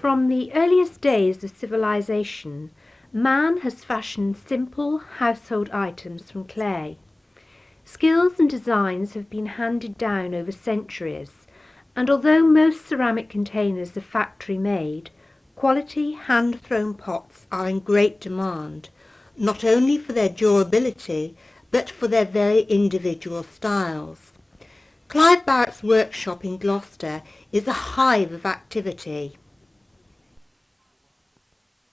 From the earliest days of civilization, man has fashioned simple household items from clay. Skills and designs have been handed down over centuries, and although most ceramic containers are factory made, quality hand-thrown pots are in great demand, not only for their durability, but for their very individual styles. Clive Barrett's workshop in Gloucester is a hive of activity.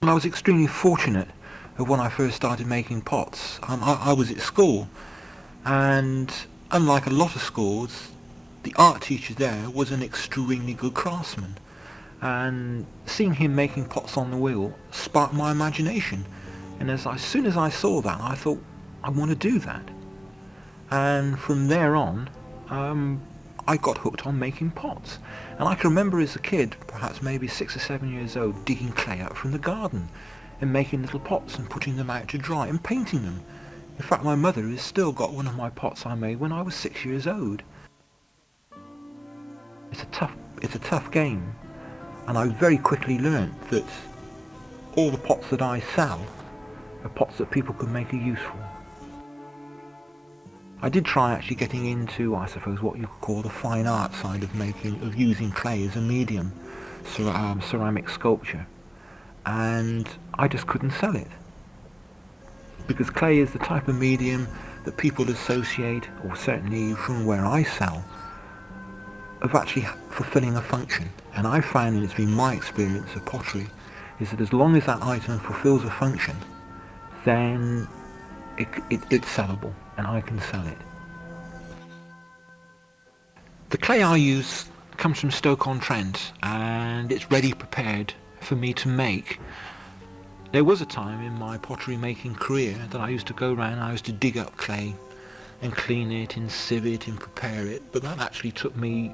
I was extremely fortunate when I first started making pots. I was at school, and unlike a lot of schools, the art teacher there was an extremely good craftsman, and seeing him making pots on the wheel sparked my imagination, and as soon as I saw that, I thought, I want to do that. And from there on, I got hooked on making pots. And I can remember as a kid, perhaps maybe 6 or 7 years old, digging clay out from the garden and making little pots and putting them out to dry and painting them. In fact, my mother has still got one of my pots I made when I was 6 years old. It's a tough game, and I very quickly learnt that all the pots that I sell are pots that people can make a use for. I did try actually getting into, I suppose, what you could call the fine art side of using clay as a medium, ceramic sculpture, and I just couldn't sell it, because clay is the type of medium that people associate, or certainly from where I sell, of actually fulfilling a function. And I found, and it's been my experience of pottery, is that as long as that item fulfills a function, then it's sellable, and I can sell it. The clay I use comes from Stoke-on-Trent, and it's ready prepared for me to make. There was a time in my pottery making career that I used to go around, I used to dig up clay and clean it and sieve it and prepare it, but that actually took me,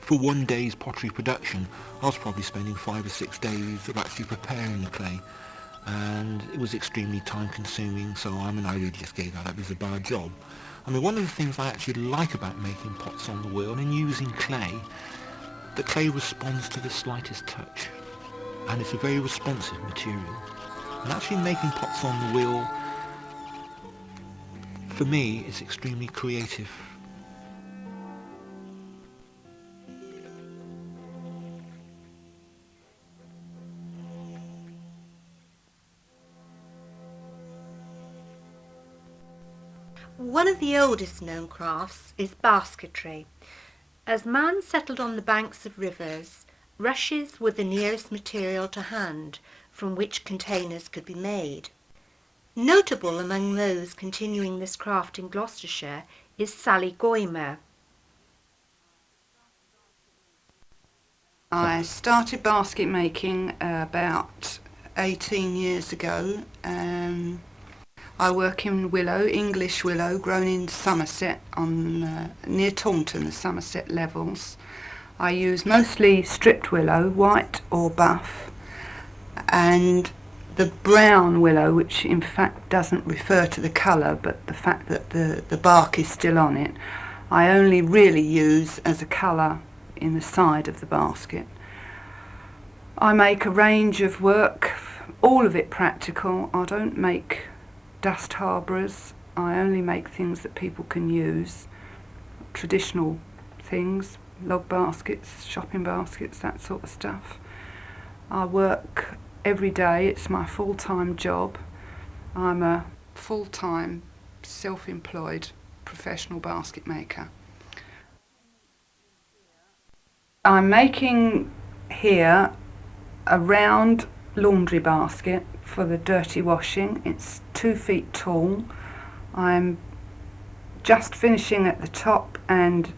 for one day's pottery production, I was probably spending 5 or 6 days of actually preparing the clay, and it was extremely time consuming, so I really just gave that up as a bad job. One of the things I actually like about making pots on the wheel and using clay, the clay responds to the slightest touch, and it's a very responsive material. And actually making pots on the wheel, for me, is extremely creative. One of the oldest known crafts is basketry. As man settled on the banks of rivers, rushes were the nearest material to hand from which containers could be made. Notable among those continuing this craft in Gloucestershire is Sally Goymer. I started basket making about 18 years ago. I work in willow, English willow, grown in Somerset, near Taunton, the Somerset levels. I use mostly stripped willow, white or buff, and the brown willow, which in fact doesn't refer to the colour, but the fact that the bark is still on it, I only really use as a colour in the side of the basket. I make a range of work, all of it practical. I don't make dust harbourers. I only make things that people can use, traditional things, log baskets, shopping baskets, that sort of stuff. I work every day, it's my full-time job. I'm a full-time, self-employed professional basket maker. I'm making here a round laundry basket for the dirty washing. It's 2 feet tall. I'm just finishing at the top and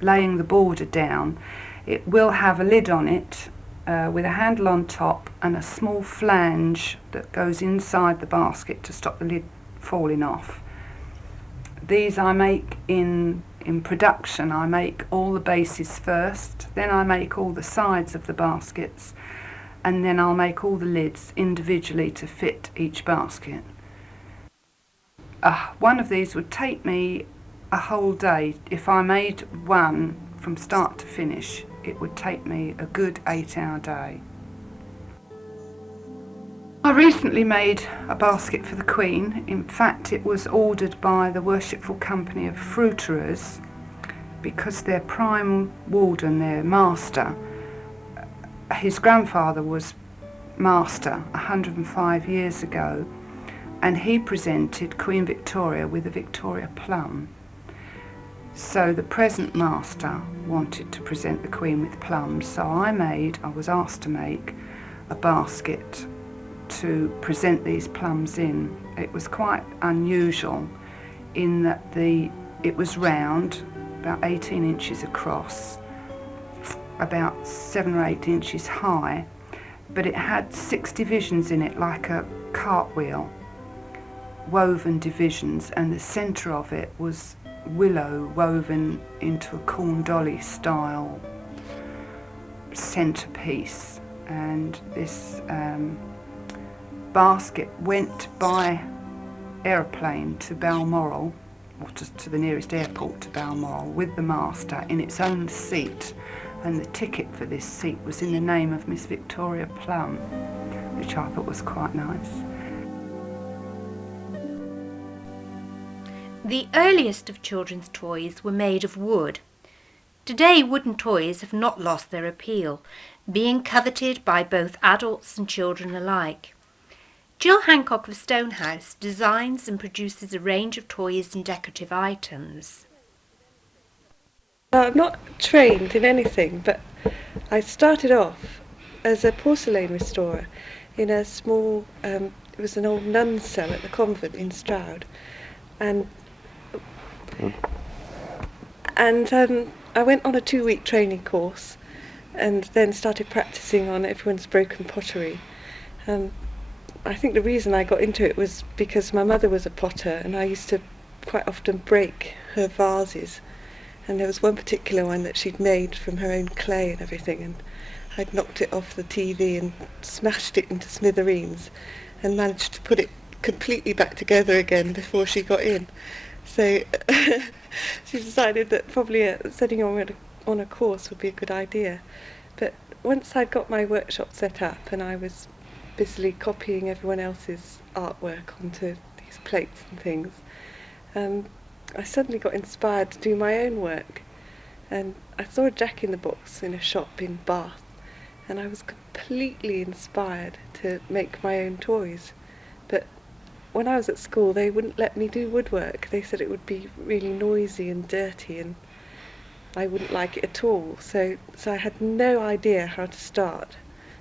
laying the border down. It will have a lid on it with a handle on top and a small flange that goes inside the basket to stop the lid falling off. These I make in production. I make all the bases first, then I make all the sides of the baskets, and then I'll make all the lids individually to fit each basket. One of these would take me a whole day. If I made one from start to finish, it would take me a good 8-hour day. I recently made a basket for the Queen. In fact, it was ordered by the Worshipful Company of Fruiterers because their prime warden, their master, his grandfather was master 105 years ago, and he presented Queen Victoria with a Victoria Plum. So the present master wanted to present the Queen with plums, so I was asked to make a basket to present these plums in. It was quite unusual in that it was round, about 18 inches across, about 7 or 8 inches high, but it had 6 divisions in it like a cartwheel, woven divisions, and the centre of it was willow woven into a corn dolly style centrepiece. And this basket went by aeroplane to Balmoral, or to the nearest airport to Balmoral, with the master in its own seat, and the ticket for this seat was in the name of Miss Victoria Plum, which I thought was quite nice. The earliest of children's toys were made of wood. Today, wooden toys have not lost their appeal, being coveted by both adults and children alike. Jill Hancock of Stonehouse designs and produces a range of toys and decorative items. I'm not trained in anything, but I started off as a porcelain restorer in a small, it was an old nun's cell at the convent in Stroud, and I went on a 2-week training course and then started practicing on everyone's broken pottery. I think the reason I got into it was because my mother was a potter and I used to quite often break her vases, and there was one particular one that she'd made from her own clay and everything, and I'd knocked it off the TV and smashed it into smithereens and managed to put it completely back together again before she got in. So she decided that probably setting on a course would be a good idea. But once I'd got my workshop set up and I was busily copying everyone else's artwork onto these plates and things, I suddenly got inspired to do my own work. And I saw a jack-in-the-box in a shop in Bath, and I was completely inspired to make my own toys. But when I was at school, they wouldn't let me do woodwork. They said it would be really noisy and dirty and I wouldn't like it at all. So I had no idea how to start.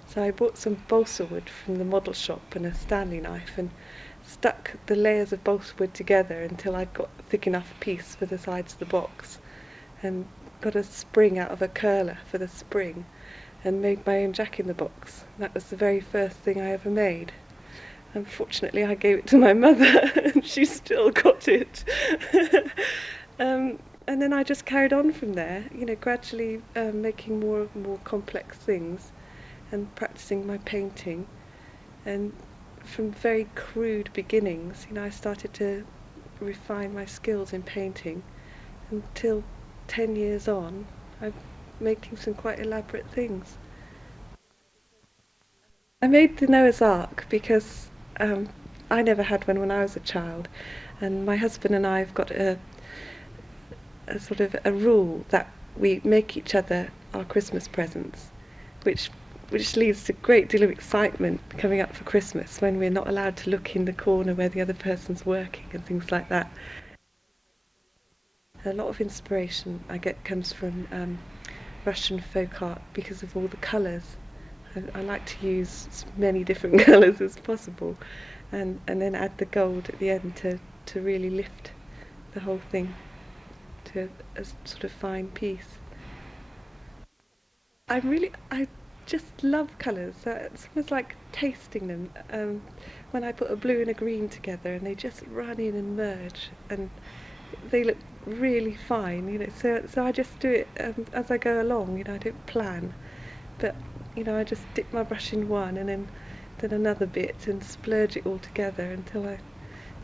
So I bought some balsa wood from the model shop and a Stanley knife and stuck the layers of balsa wood together until I'd got a thick enough piece for the sides of the box, and got a spring out of a curler for the spring and made my own jack-in-the-box. That was the very first thing I ever made. Unfortunately, I gave it to my mother and she still got it. And then I just carried on from there, gradually making more and more complex things and practicing my painting. And from very crude beginnings, I started to refine my skills in painting until 10 years on, I'm making some quite elaborate things. I made the Noah's Ark because I never had one when I was a child, and my husband and I have got a sort of a rule that we make each other our Christmas presents, which leads to a great deal of excitement coming up for Christmas when we're not allowed to look in the corner where the other person's working and things like that. A lot of inspiration I get comes from Russian folk art because of all the colours. I like to use as many different colours as possible, and then add the gold at the end to really lift the whole thing to a sort of fine piece. I just love colours, so it's almost like tasting them. When I put a blue and a green together and they just run in and merge and they look really fine, so I just do it as I go along, I don't plan. But I just dip my brush in one and then another bit and splurge it all together until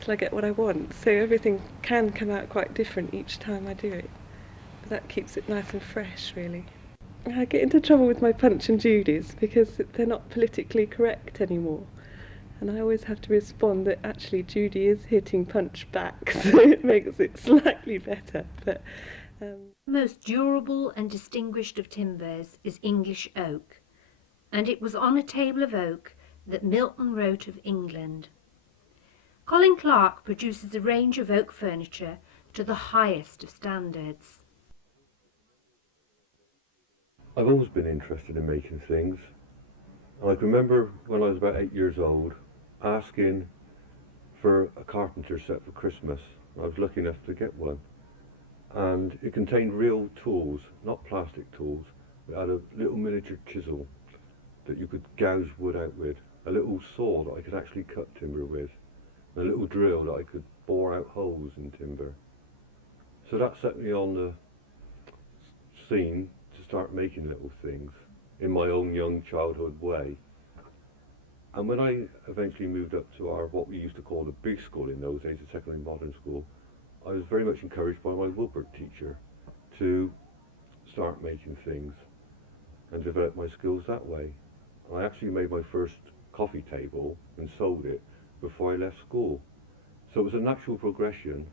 I get what I want. So everything can come out quite different each time I do it. But that keeps it nice and fresh, really. I get into trouble with my Punch and Judys because they're not politically correct anymore. And I always have to respond that actually Judy is hitting Punch back, so it makes it slightly better. But the most durable and distinguished of timbers is English oak, and it was on a table of oak that Milton wrote of England. Colin Clark produces a range of oak furniture to the highest of standards. I've always been interested in making things. And I can remember when I was about 8 years old asking for a carpenter set for Christmas. I was lucky enough to get one. And it contained real tools, not plastic tools. It had a little miniature chisel that you could gouge wood out with, a little saw that I could actually cut timber with, and a little drill that I could bore out holes in timber. So that set me on the scene to start making little things in my own young childhood way. And when I eventually moved up to what we used to call the big school in those days, the secondary modern school, I was very much encouraged by my woodwork teacher to start making things and develop my skills that way. I actually made my first coffee table and sold it before I left school. So it was a natural progression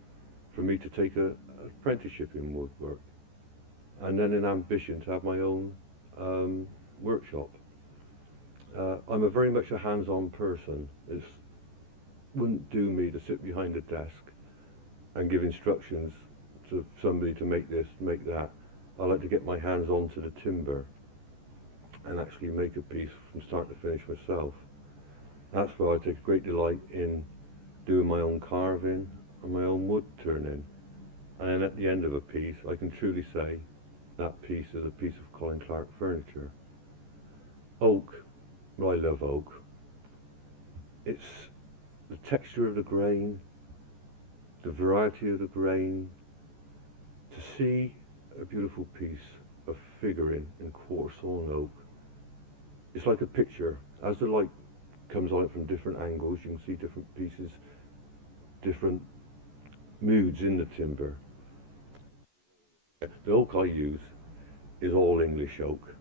for me to take an apprenticeship in woodwork, and then an ambition to have my own workshop. I'm a very much a hands-on person. It wouldn't do me to sit behind a desk and give instructions to somebody to make this, make that. I like to get my hands onto the timber and actually make a piece from start to finish myself. That's where I take a great delight in doing my own carving and my own wood turning. And then at the end of a piece, I can truly say that piece is a piece of Colin Clark furniture. Oak, well, I love oak. It's the texture of the grain, the variety of the grain. To see a beautiful piece of figuring in quarter sawn oak, it's like a picture. As the light comes on it from different angles, you can see different pieces, different moods in the timber. The oak I use is all English oak,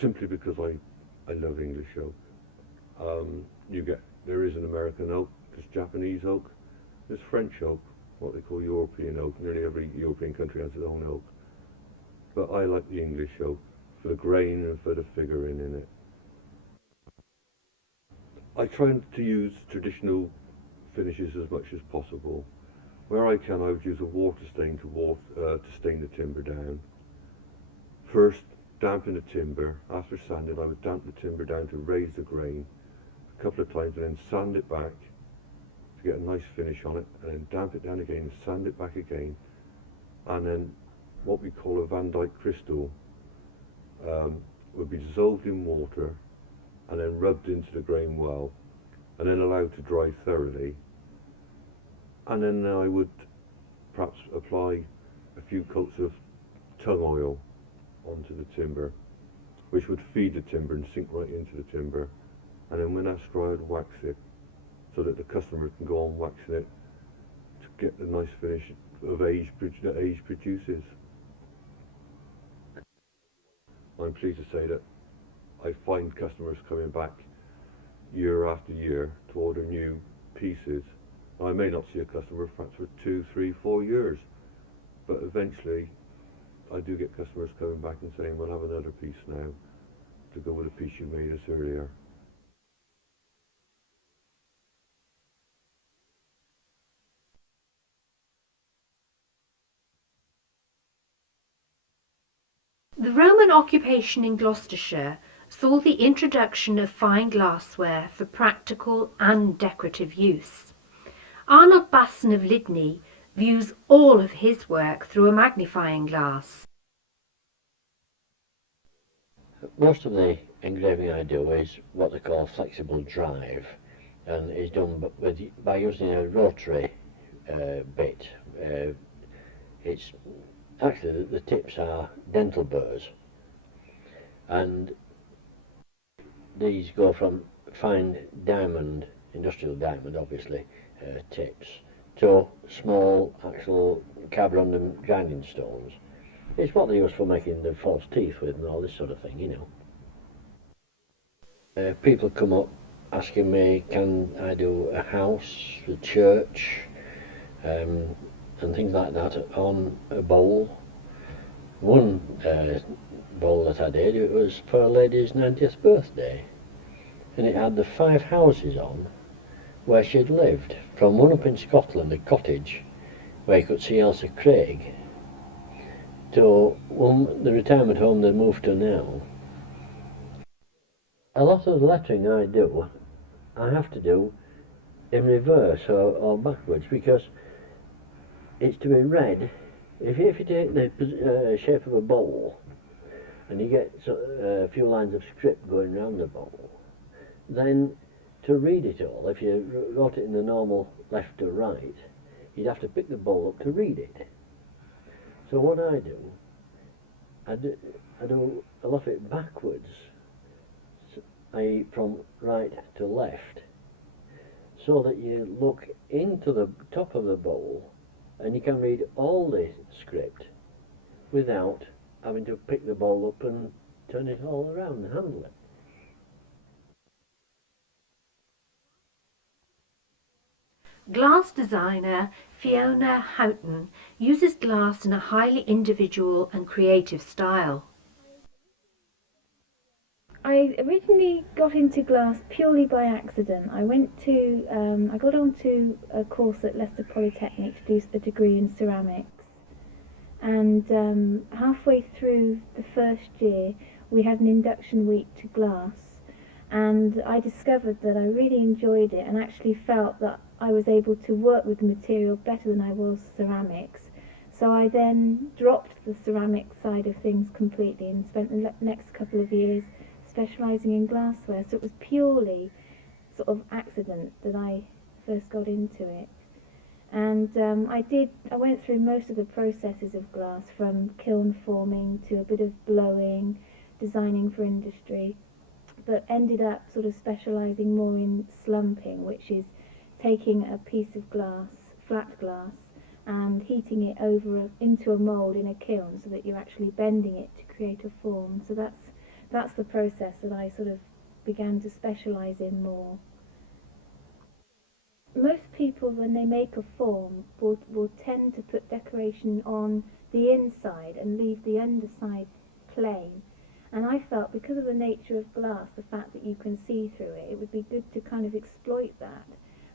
simply because I love English oak. There is an American oak, there's Japanese oak, there's French oak, what they call European oak. Nearly every European country has its own oak. But I like the English oak for the grain and for the figuring in it. I try to use traditional finishes as much as possible. Where I can, I would use a water stain to stain the timber down. First, dampen the timber. After sanding, I would damp the timber down to raise the grain a couple of times, and then sand it back to get a nice finish on it, and then damp it down again and sand it back again. And then what we call a Van Dyke crystal would be dissolved in water and then rubbed into the grain well, and then allowed to dry thoroughly. And then I would perhaps apply a few coats of tung oil onto the timber, which would feed the timber and sink right into the timber. And then when that's dry, I'd wax it so that the customer can go on waxing it to get the nice finish of age that age produces. I'm pleased to say that I find customers coming back year after year to order new pieces. I may not see a customer perhaps for 2, 3, 4 years, but eventually I do get customers coming back and saying, we'll have another piece now to go with a piece you made us earlier. The Roman occupation in Gloucestershire saw the introduction of fine glassware for practical and decorative use. Arnold Basson of Lydney views all of his work through a magnifying glass. Most of the engraving I do is what they call flexible drive, and is done by using a rotary bit. It's actually the tips are dental burrs, and these go from fine diamond, industrial diamond obviously, tips, to small actual carborundum grinding stones. It's what they use for making the false teeth with and all this sort of thing, you know. People come up asking me, can I do a house, a church, and things like that on a bowl. One bowl that I did, it was for a lady's 90th birthday, and it had the 5 houses on where she'd lived, from one up in Scotland, a cottage where you could see Elsa Craig, to the retirement home they moved to now. A lot of the lettering I have to do in reverse or backwards, because it's to be read. If you take the shape of a bowl and you get a few lines of script going round the bowl, then to read it all, if you wrote it in the normal left to right, you'd have to pick the bowl up to read it. So what I do a lot of it backwards, i.e. from right to left, so that you look into the top of the bowl and you can read all the script without having to pick the bowl up and turn it all around and handle it. Glass designer Fiona Houghton uses glass in a highly individual and creative style. I originally got into glass purely by accident. I got onto a course at Leicester Polytechnic to do a degree in ceramics, and halfway through the first year we had an induction week to glass, and I discovered that I really enjoyed it and actually felt that I was able to work with the material better than I was ceramics. So I then dropped the ceramic side of things completely and spent the next couple of years specialising in glassware. So it was purely sort of accident that I first got into it. And I went through most of the processes of glass, from kiln forming to a bit of blowing, designing for industry, but ended up sort of specialising more in slumping, which is taking a piece of glass, flat glass, and heating it into a mould in a kiln so that you're actually bending it to create a form. So that's the process that I sort of began to specialise in more. Most people, when they make a form, will tend to put decoration on the inside and leave the underside plain. And I felt, because of the nature of glass, the fact that you can see through it, it would be good to kind of exploit that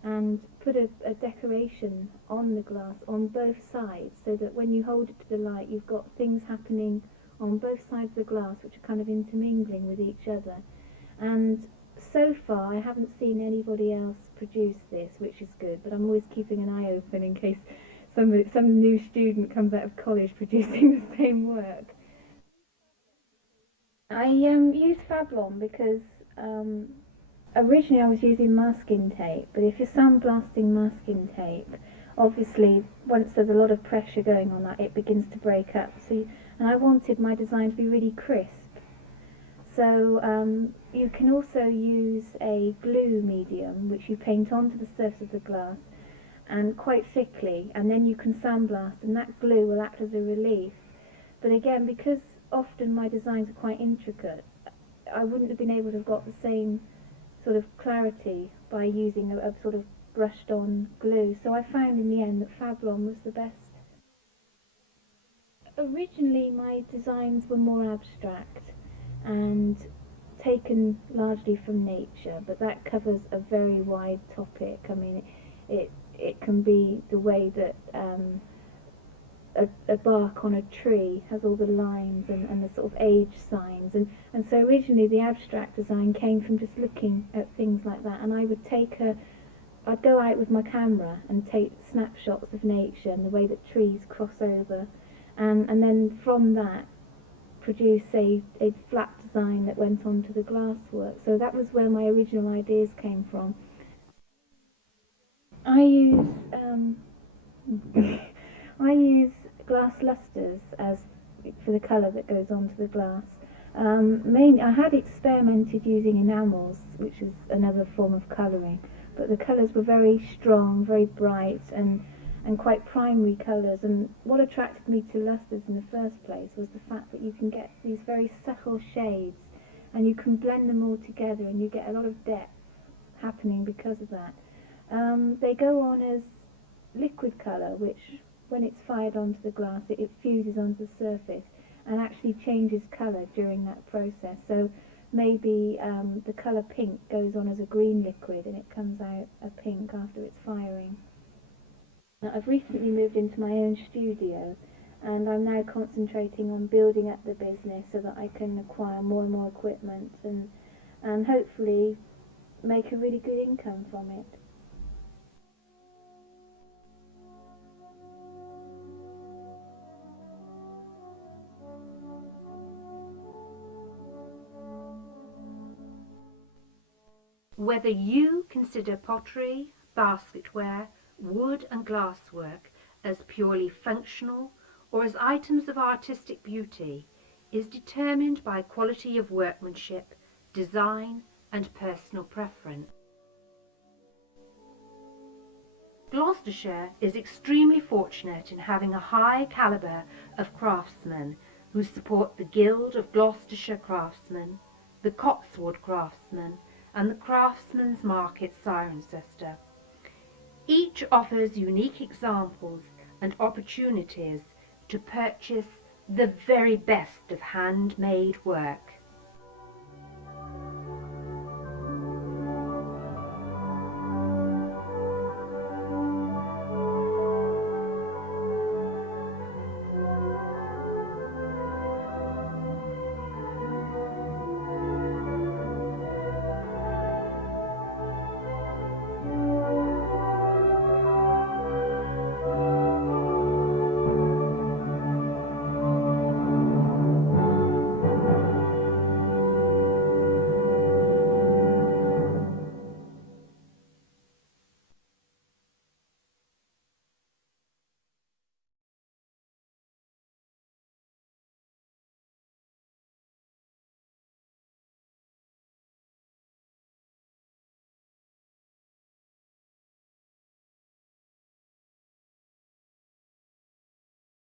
and put a decoration on the glass on both sides, so that when you hold it to the light, you've got things happening on both sides of the glass which are kind of intermingling with each other. And so far I haven't seen anybody else produce this, which is good, but I'm always keeping an eye open in case some new student comes out of college producing the same work. I use Fablon because originally I was using masking tape, but if you're sandblasting masking tape, obviously once there's a lot of pressure going on that, it begins to break up. And I wanted my design to be really crisp. So you can also use a glue medium which you paint onto the surface of the glass, and quite thickly, and then you can sandblast, and that glue will act as a relief. But again, because often my designs are quite intricate, I wouldn't have been able to have got the same sort of clarity by using a sort of brushed on glue. So I found in the end that Fablon was the best. Originally my designs were more abstract and taken largely from nature, but that covers a very wide topic. I mean, it can be the way that a bark on a tree has all the lines and the sort of age signs, and so originally the abstract design came from just looking at things like that. And I'd go out with my camera and take snapshots of nature and the way that trees cross over, and then from that produce a flat design that went onto the glass work. So that was where my original ideas came from. I use glass lustres as for the colour that goes onto the glass, Mainly, I had experimented using enamels, which is another form of colouring, but the colours were very strong, very bright, and quite primary colours. And what attracted me to Lustres in the first place was the fact that you can get these very subtle shades, and you can blend them all together, and you get a lot of depth happening because of that. They go on as liquid colour, which when it's fired onto the glass, it fuses onto the surface and actually changes colour during that process. So maybe the colour pink goes on as a green liquid and it comes out a pink after it's firing. Now, I've recently moved into my own studio, and I'm now concentrating on building up the business so that I can acquire more and more equipment and hopefully make a really good income from it. Whether you consider pottery, basketware, wood and glasswork as purely functional or as items of artistic beauty is determined by quality of workmanship, design and personal preference. Gloucestershire is extremely fortunate in having a high calibre of craftsmen who support the Guild of Gloucestershire Craftsmen, the Cotswold Craftsmen and the Craftsmen's Market Cirencester. Each offers unique examples and opportunities to purchase the very best of handmade work.